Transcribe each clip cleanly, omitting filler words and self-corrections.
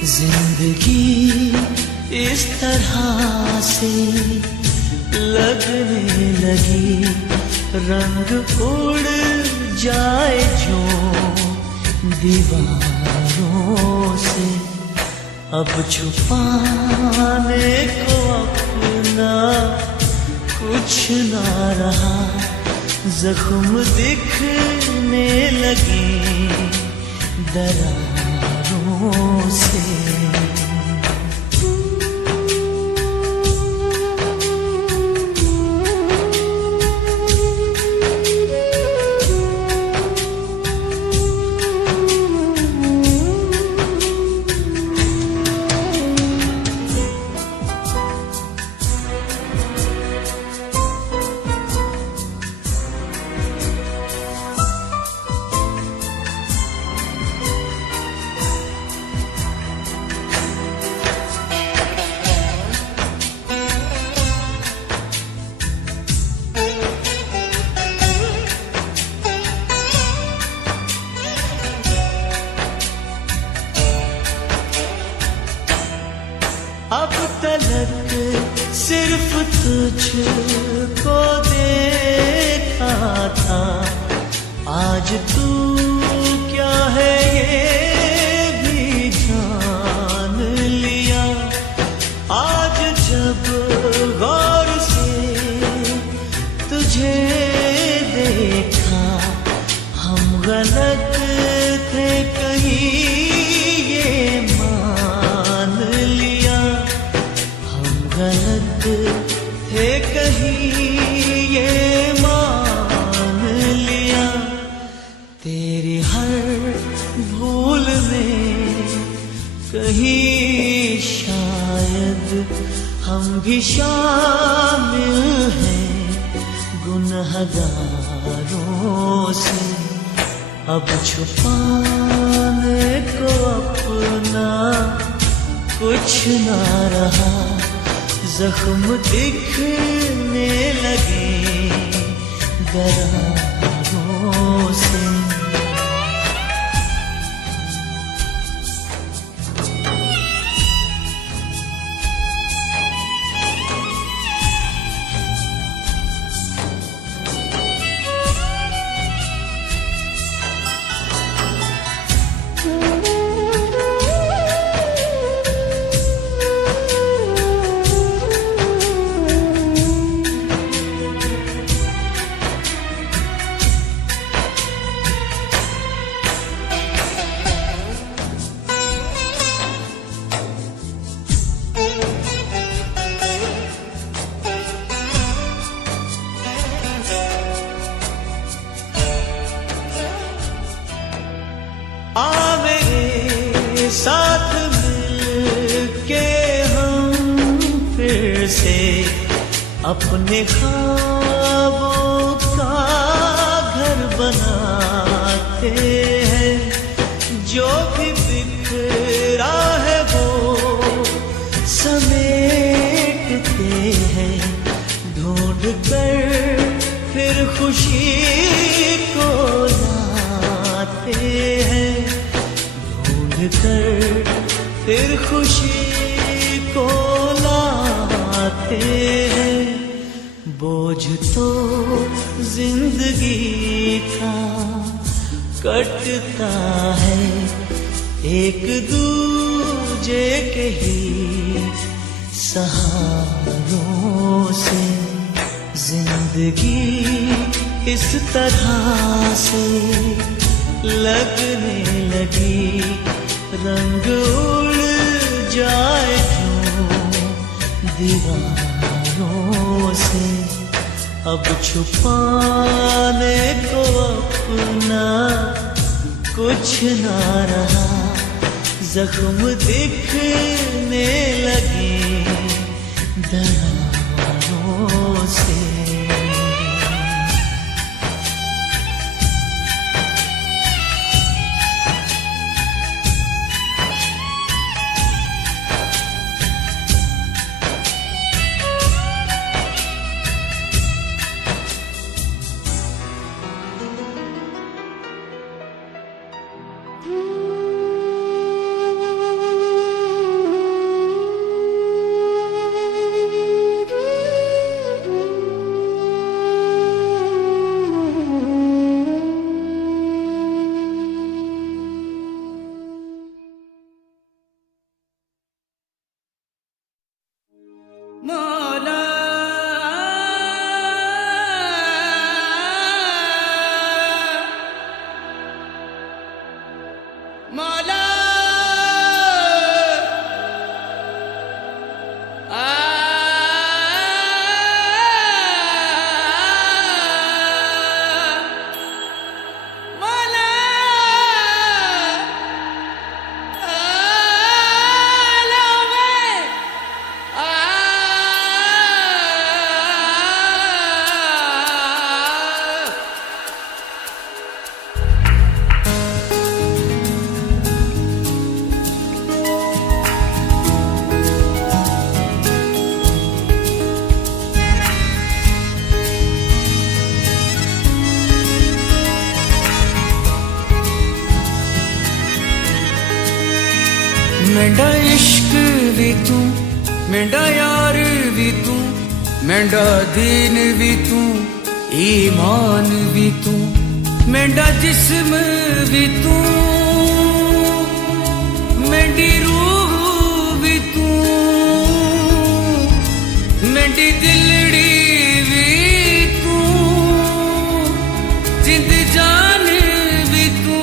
जिंदगी इस तरह से लगने लगी, रंग उड़ जाए जो दीवारों से। अब छुपाने को अपना कुछ ना रहा, जख्म दिखने लगे दरारों से। अब तलक सिर्फ तुझको देखा था, आज तू क्या है ये भी जान लिया। आज जब गौर से तुझे देखा, हम गलत थे कहीं ये मान लिया। गलत थे कहीं ये मान लिया। तेरी हर भूल में कहीं शायद हम भी शामिल हैं गुनहगारों से। अब छुपाने को अपना कुछ ना रहा, जख्म दिखने लगे दरारों से। आ मेरे साथ मिलके हम फिर से अपने ख्वाबों का घर बनाते हैं। जो भी बिखरा है वो समेटते हैं, ढूंढ कर फिर खुशी को लाते हैं। कर फिर खुशी को लाते हैं। बोझ तो जिंदगी का कटता है, एक दूजे के ही सहारों से। जिंदगी इस तरह से लगने लगी, रंग उड़ जाए जो दीवारों से। अब छुपाने को अपना कुछ ना रहा, जख्म दिखने लगे दरारों से। मौला मौला मेंढा इश्क भी तू मेंढा यार भी तू मेंढा दीन भी तू ईमान भी तू मेंढा जिस्म भी तू मेंढी रूह भी तू मेंढी दिलड़ी भी तू जिंद जान भी तू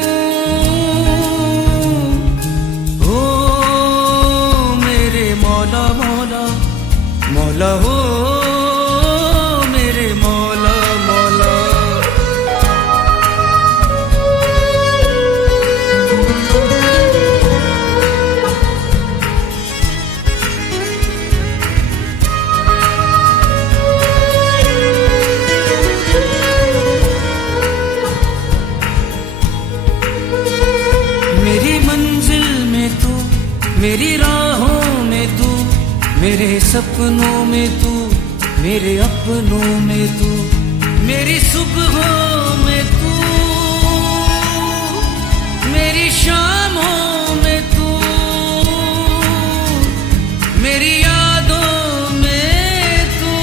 मौला हो मेरे मौला मौला मेरी मंजिल में तू मेरी राहों में तू मेरे सपनों में तू मेरे अपनों में तू मेरी सुबहों में तू मेरी शामों में तू मेरी यादों में तू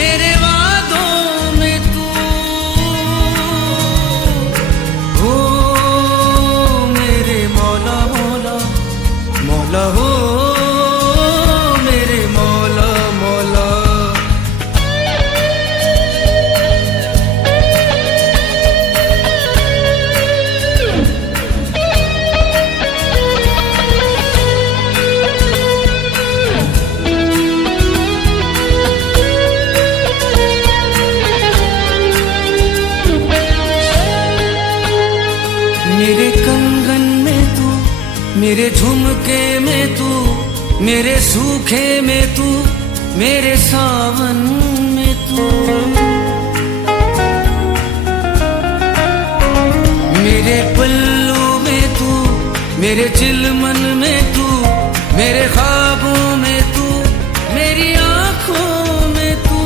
मेरे वादों में तू हो मेरे मौला मौला मौला हो मेरे कंगन में तू मेरे झुमके में तू मेरे सूखे में तू मेरे सावन में तू मेरे पल्लू में तू मेरे चिलमन में तू मेरे ख्वाबों में तू मेरी आंखों में तू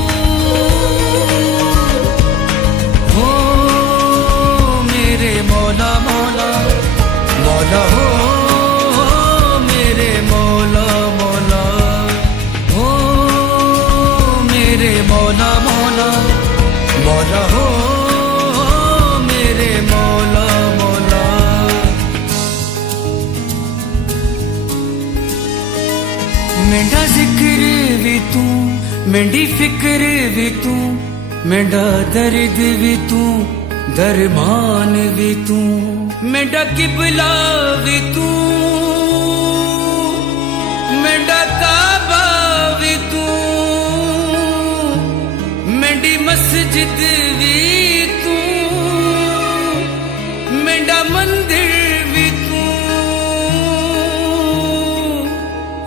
हो मेरे मौला मौला मौला हो मेरे मौला मौला हो मेरे मौला मौला मौला हो मेरे मौला मौला मेंढा जिक्र भी तू मेंढी फिक्र भी तू मेंढा दर्द भी तू दरमान भी तू मेंढा किबला भी तू मेंढा काबा भी तू मेंढी मस्जिद भी तू मेंढा मंदिर भी तू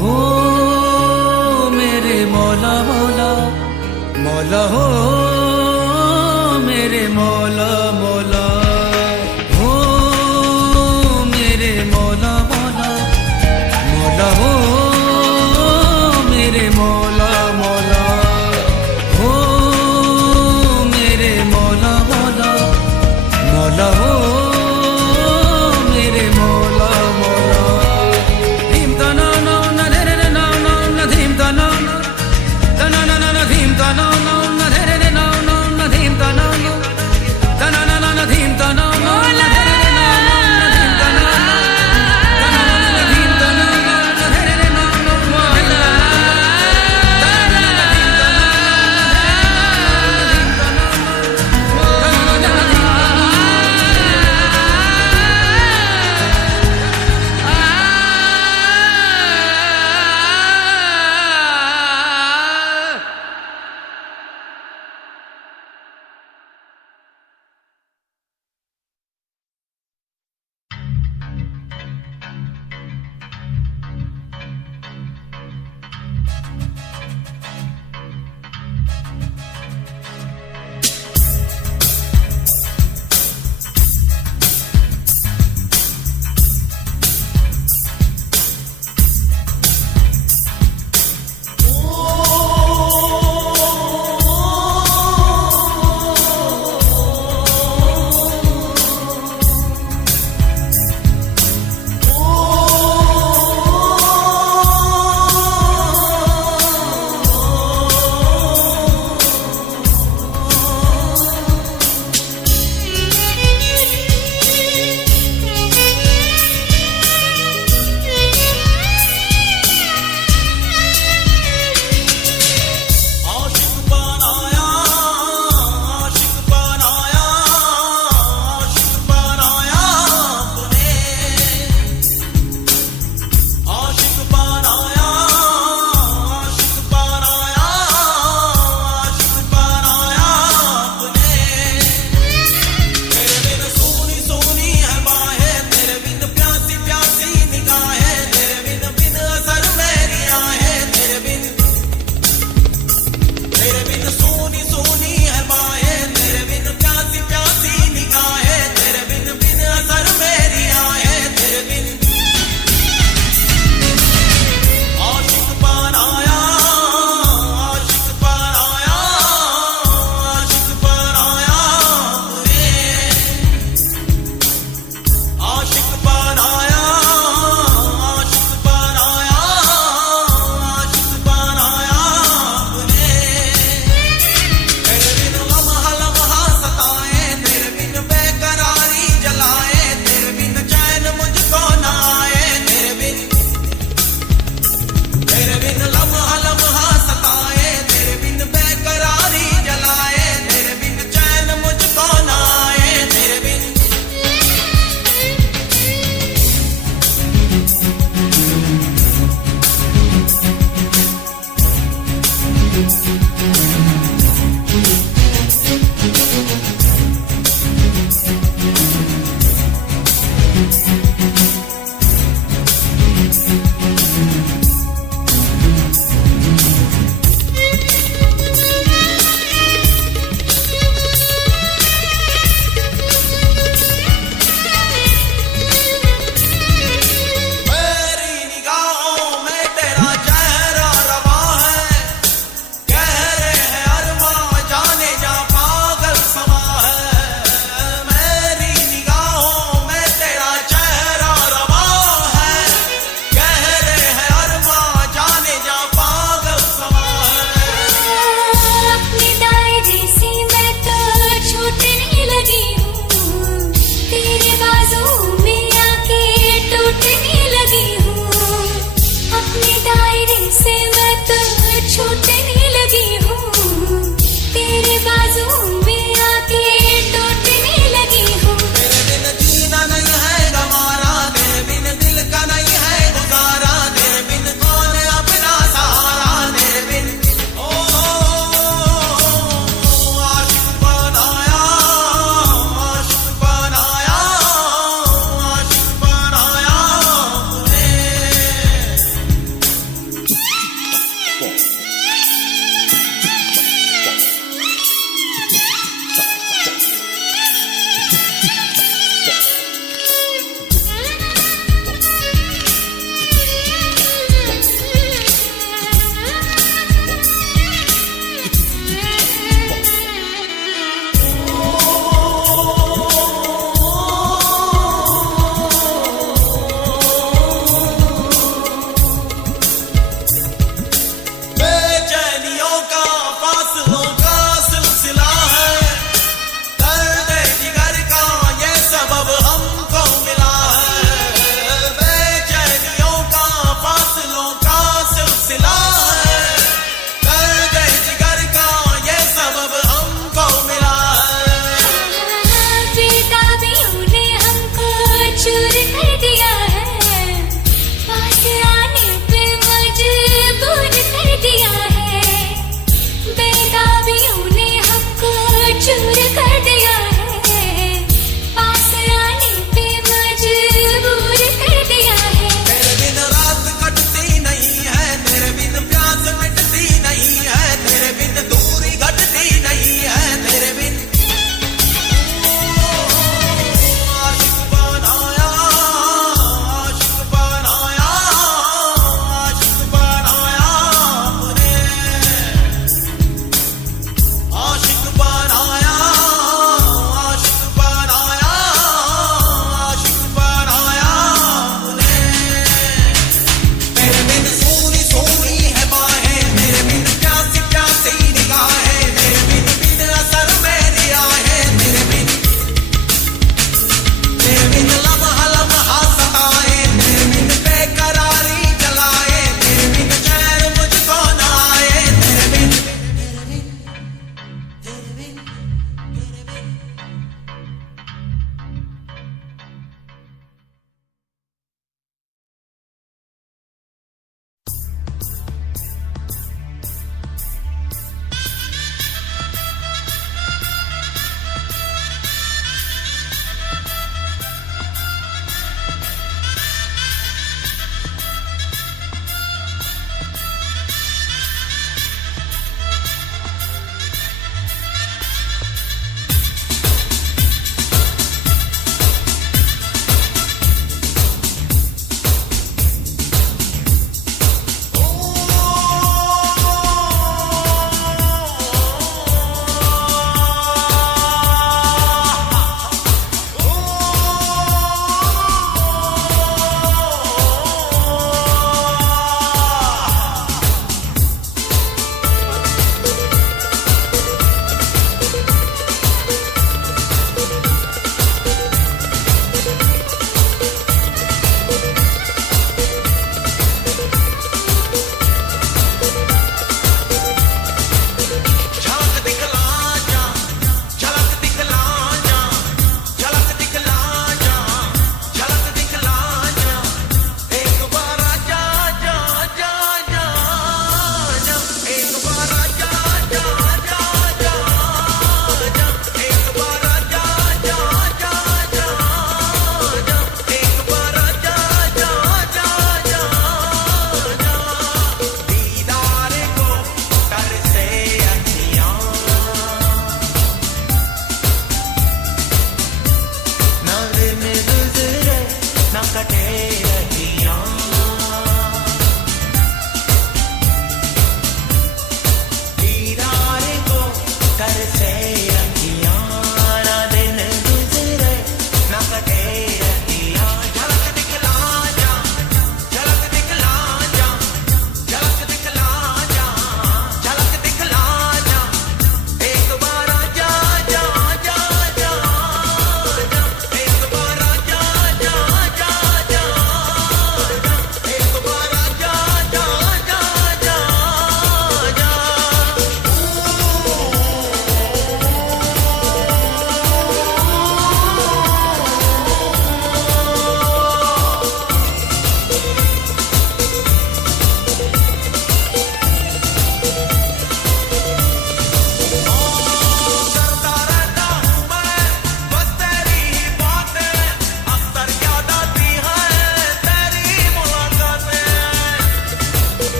हो मेरे मौला मौला मौला हो मेरे मौला मौला हो मेरे मौला मौला मौला हो मेरे मौला मौला हो मेरे मौला मौला मौला हो मेरे मौला मौला धीम ता ना ना ना रे रे ना ना ना धीम ता ना ना ना ना ना धीम ता ना ना ना रे रे ना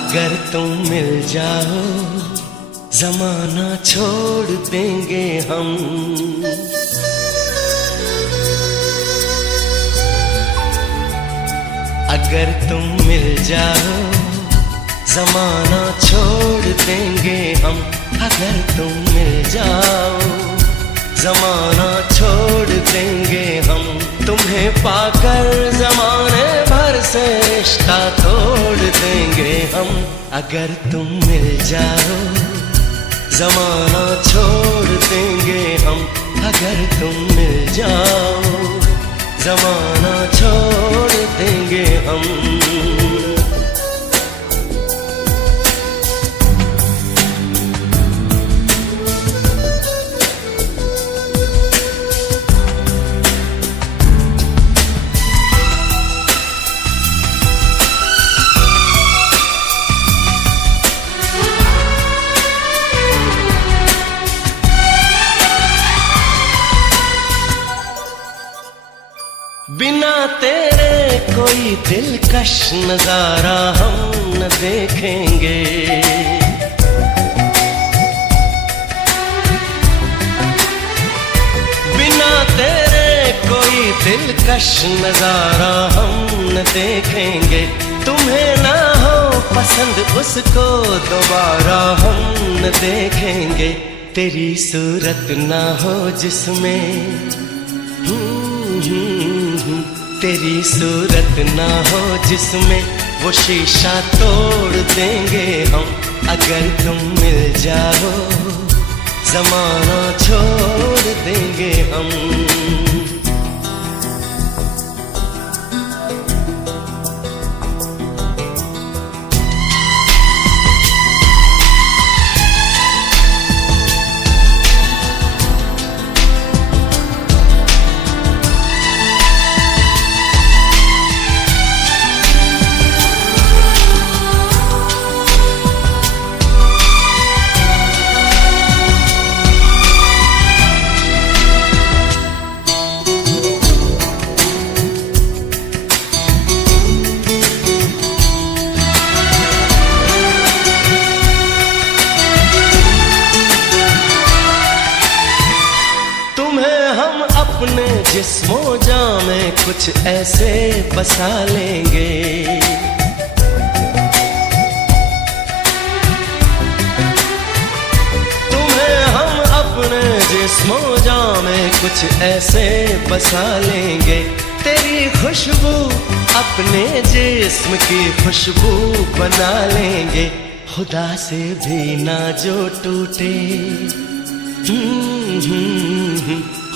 अगर तुम मिल जाओ जमाना छोड़ देंगे हम। अगर तुम मिल जाओ जमाना छोड़ देंगे हम। अगर तुम मिल जाओ जमाना छोड़ देंगे हम। तुम्हें पाकर जमाने भर से रिश्ता तोड़ देंगे हम। अगर तुम मिल जाओ जमाना छोड़ देंगे हम। अगर तुम मिल जाओ जमाना छोड़ देंगे हम। बिना तेरे कोई दिलकश नजारा हम न देखेंगे। बिना तेरे कोई दिलकश नजारा हम न देखेंगे। तुम्हें ना हो पसंद उसको दोबारा हम न देखेंगे। तेरी सूरत ना हो जिसमें तेरी सूरत ना हो जिसमें वो शीशा तोड़ देंगे हम। अगर तुम मिल जाओ जमाना छोड़ देंगे हम। अपने जिस्मों जां में कुछ ऐसे बसा लेंगे। तुम्हें हम अपने जिस्मों जां में कुछ ऐसे बसा लेंगे। तेरी खुशबू अपने जिस्म की खुशबू बना लेंगे। खुदा से भी ना जो टूटे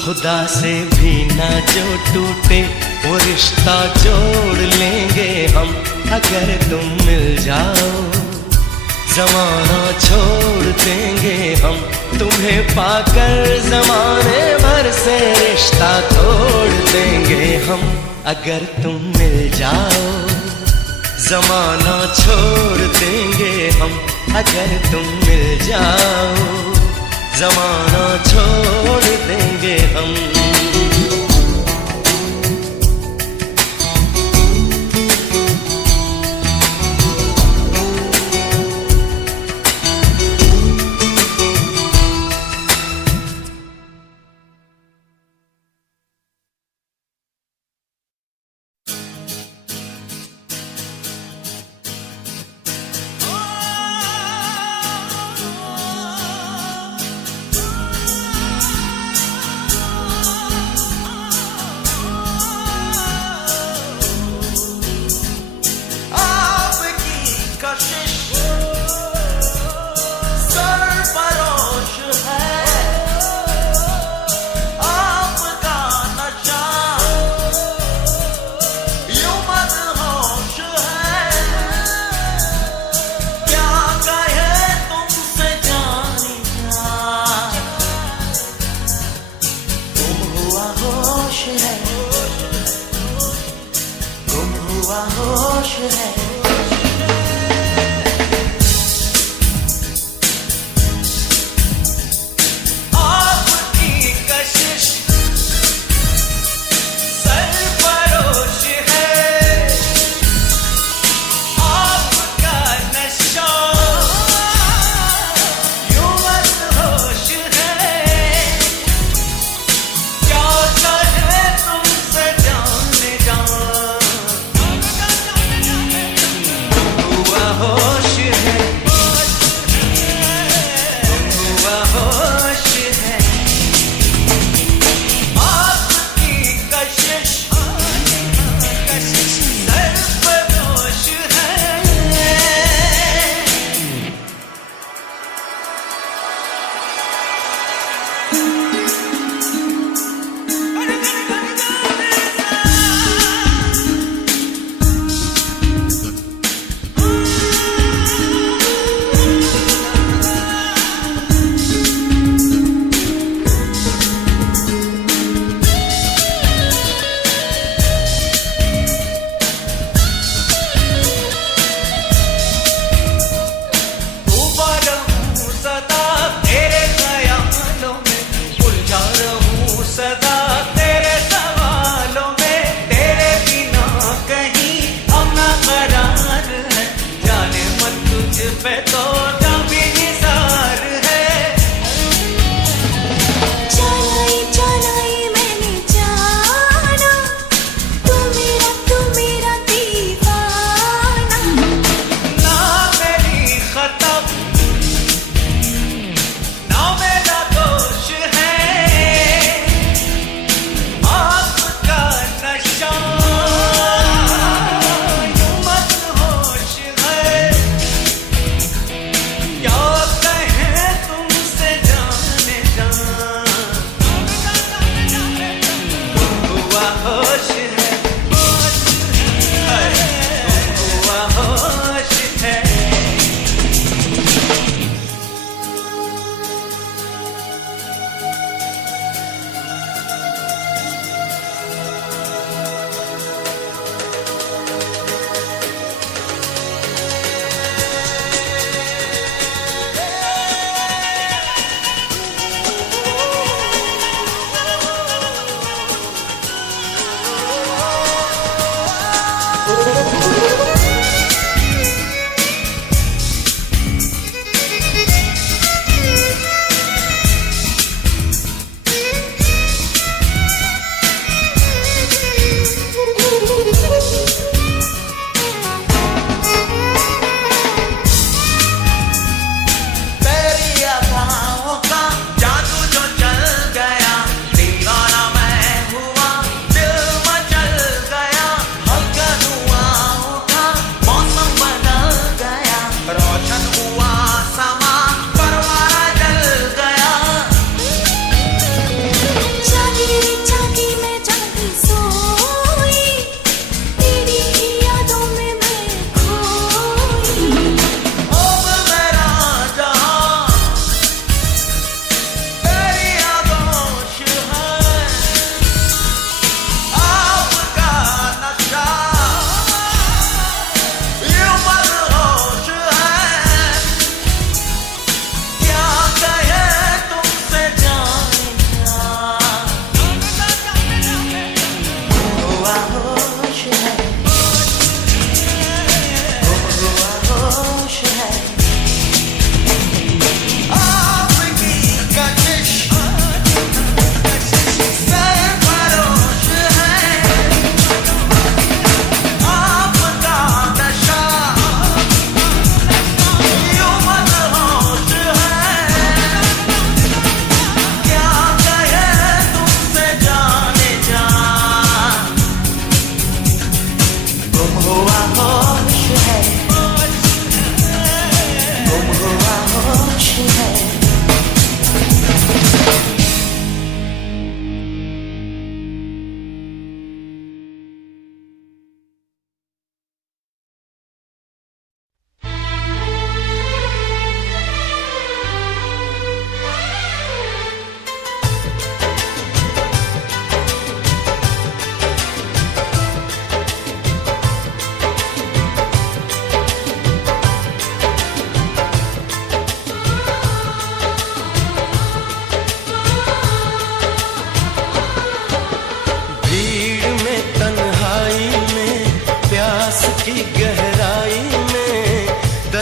खुदा से भी ना जो टूटे वो रिश्ता जोड़ लेंगे हम। अगर तुम मिल जाओ जमाना छोड़ देंगे हम। तुम्हें पाकर जमाने भर से रिश्ता तोड़ देंगे हम। अगर तुम मिल जाओ जमाना छोड़ देंगे हम। अगर तुम मिल जाओ जमाना छोड़ देंगे हम।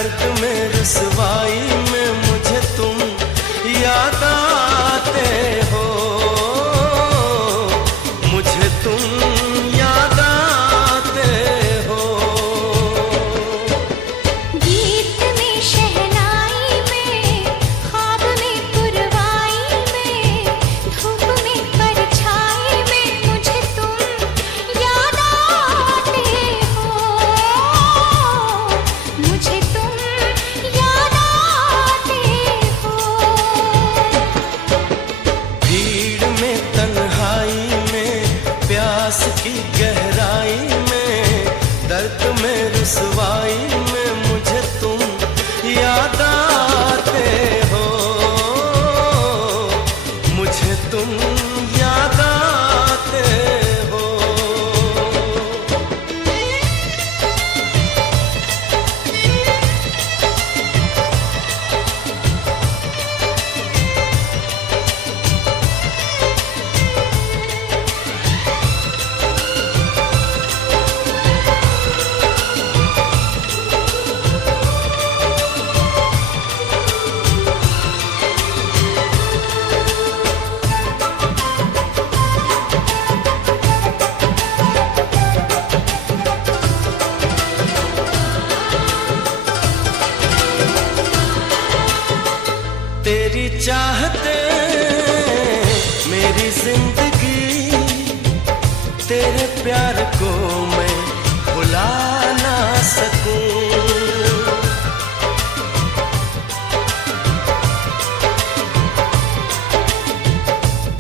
दर्द में रुसवाई में मुझे तुम याद आते हो, मुझे तुम याद आते हो। गीत में शहनाई में, ख्वाब में पुरवाई में, धूप में परछाई में मुझे तुम याद आते हो, मुझे तुम याद आते हो। भीड़ में तन्हाई में, प्यास की गहराई में, दर्द में रुसवाई में मुझे तुम याद आते हो, मुझे तुम याद आते हो। तेरी चाहते मेरी जिंदगी, तेरे प्यार को मैं भुला ना सकूं।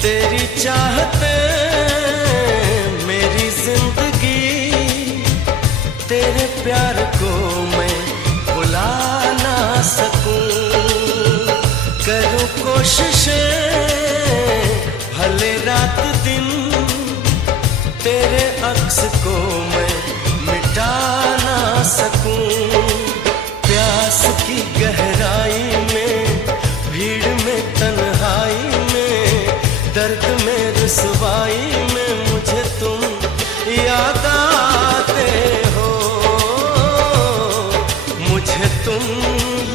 तेरी चाहते मेरी जिंदगी, तेरे प्यार को मैं भुला ना सकूं। करूं कोशिशें भले रात दिन, तेरे अक्स को मैं मिटा ना सकूं। प्यास की गहराई में, भीड़ में तन्हाई में, दर्द में रुसवाई में मुझे तुम याद आते हो, मुझे तुम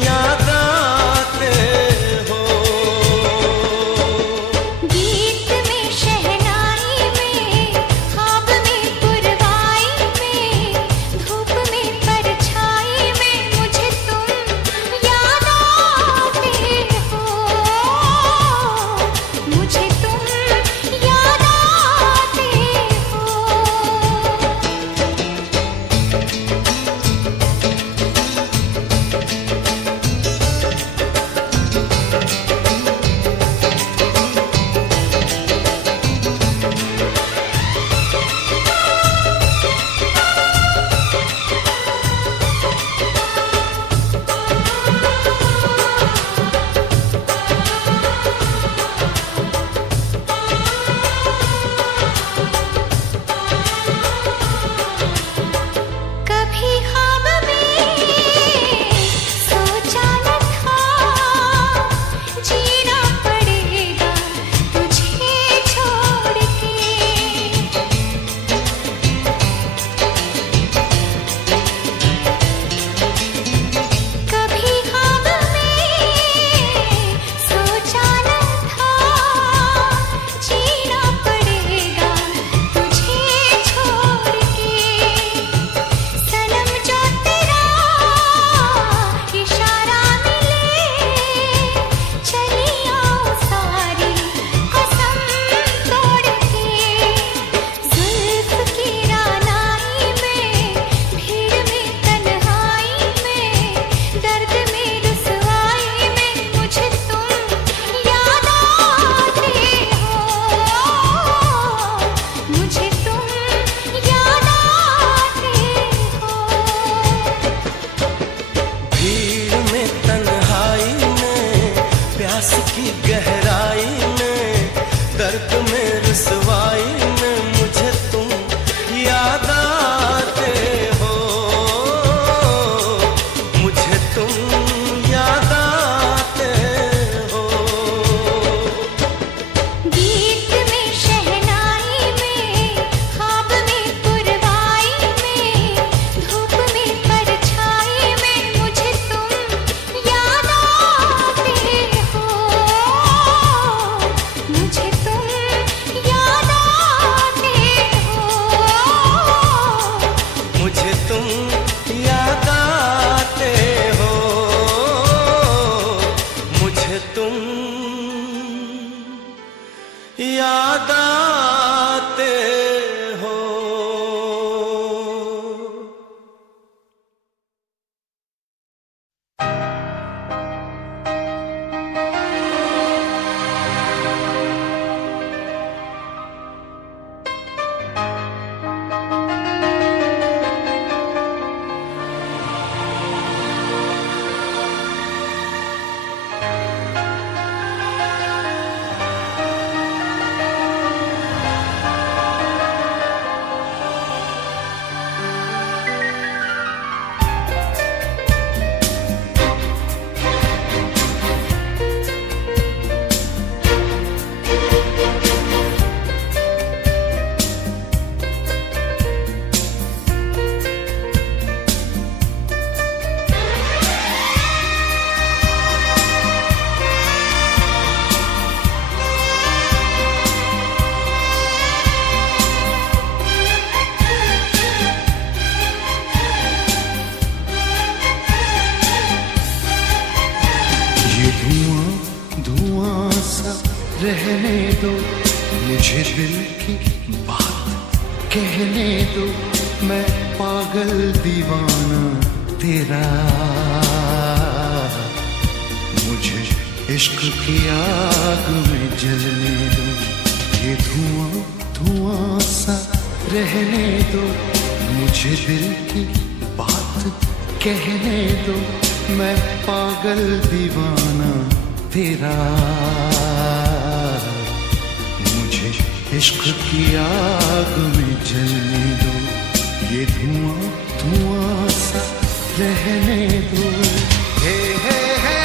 याद आते हो। गीत में शहनाई में, ख्वाब में पुरवाई में, धूप में परछाई में मुझे तुम याद आते हो, मुझे तुम याद आते हो। कभी ख्वाब में सोचा न था, जीना पड़ेगा तुझे छोड़ के। कभी ख्वाब में सोचा न था, जीना पड़ेगा तुझे छोड़ के। सनम जो तेरा इशारा मिले, चली आओ सारी कसम तोड़ के। जुल्फ की रानाई में, भीड़ में तन्हाई में, दर्द में रुसवाई में मुझे तुम याद आते हो, मुझे तुम याद आते हो। भीड़ में तन्हाई में, प्यास की गहराई में, दर्द में रुसवाई में मुझे तुम याद आते हो, मुझे तुम याद आते हो। गीत में शहनाई में, ख्वाब में पुरवाई में, धूप में परछाई में मुझे तुम रहने दो, मुझे दिल की बात कहने दो, मैं पागल दीवाना तेरा। मुझे इश्क की आग में जलने दो, ये धुआं धुआं सा रहने दो, मुझे दिल की बात कहने दो, मैं पागल दीवाना तेरा। मुझे इश्क की आग में जलने दो, ये धुआं धुआं सा रहने दो। हे हे हे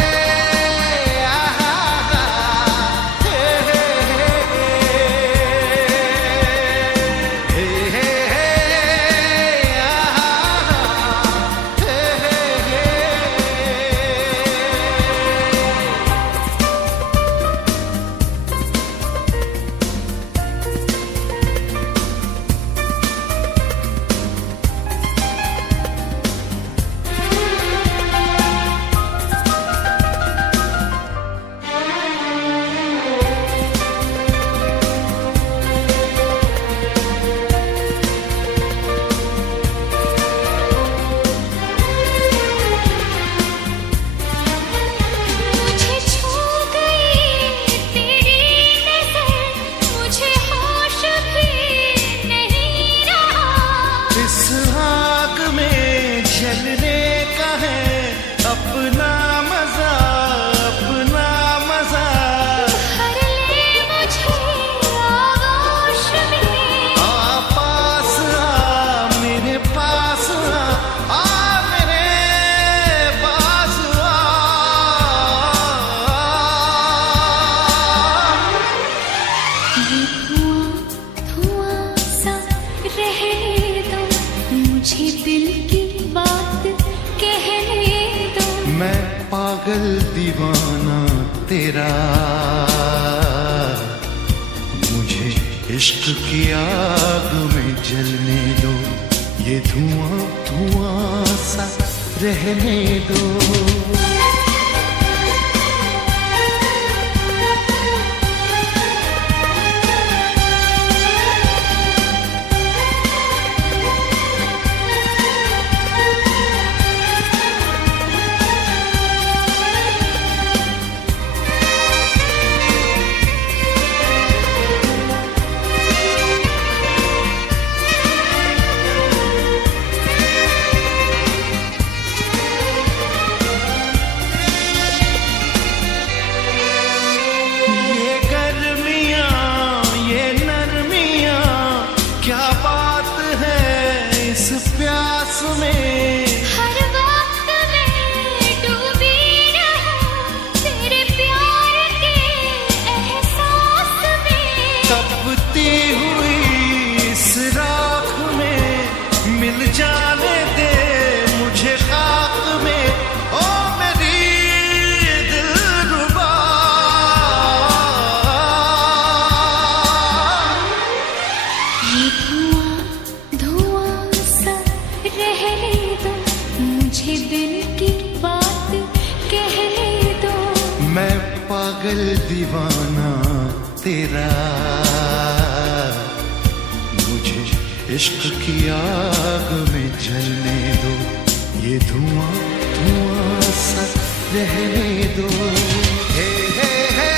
पागल दीवाना तेरा। मुझे इश्क की आग में जलने दो, ये धुआं धुआं सा रहने दो। पागल दीवाना तेरा। मुझे इश्क की आग में जलने दो, ये धुआं धुआं सा रहने दो। हे हे हे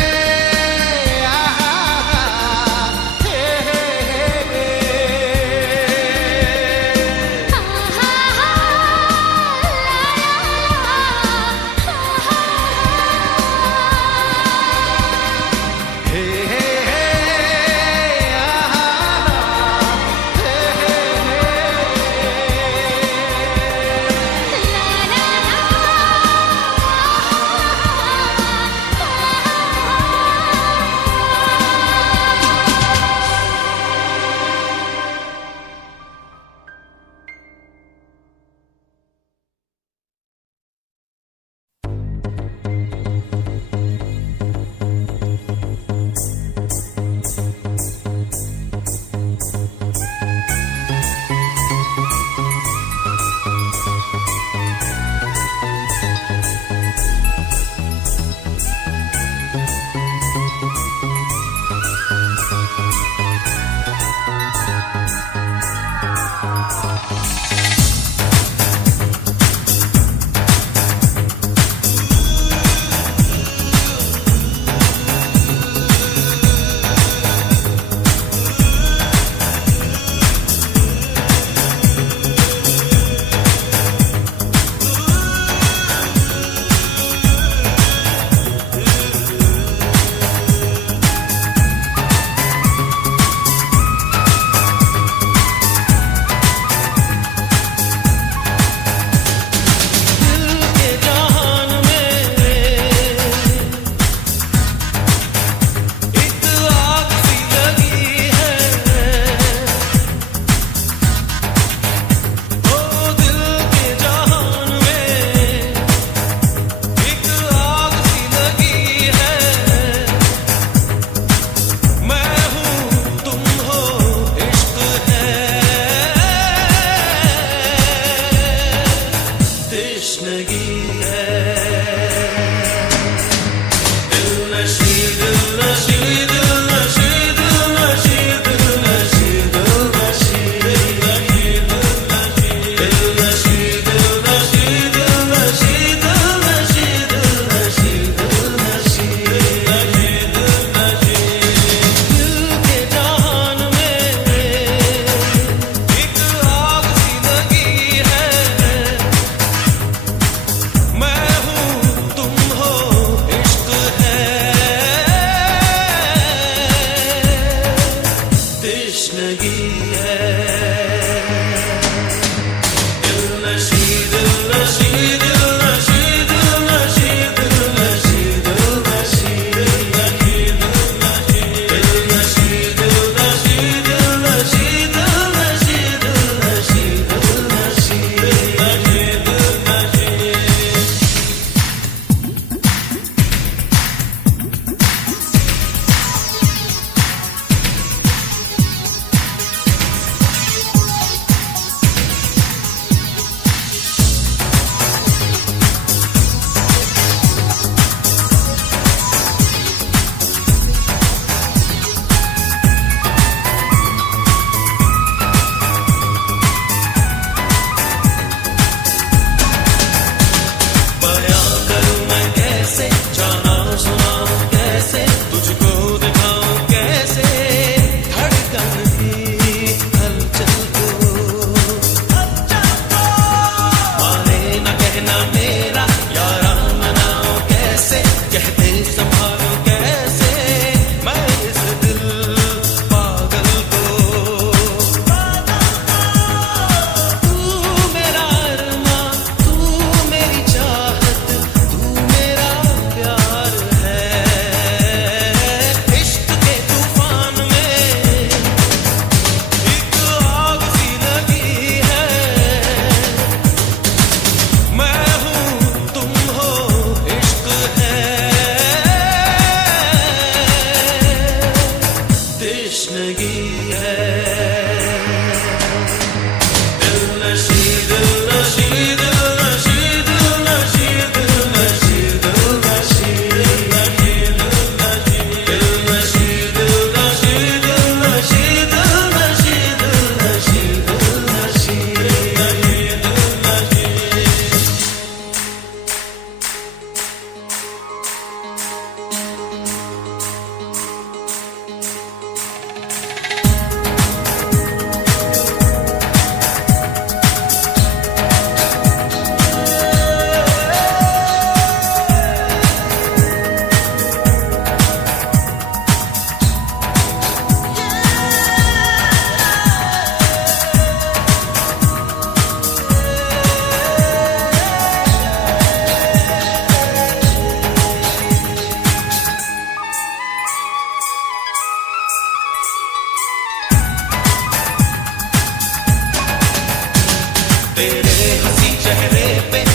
तेरे हंसी चेहरे पे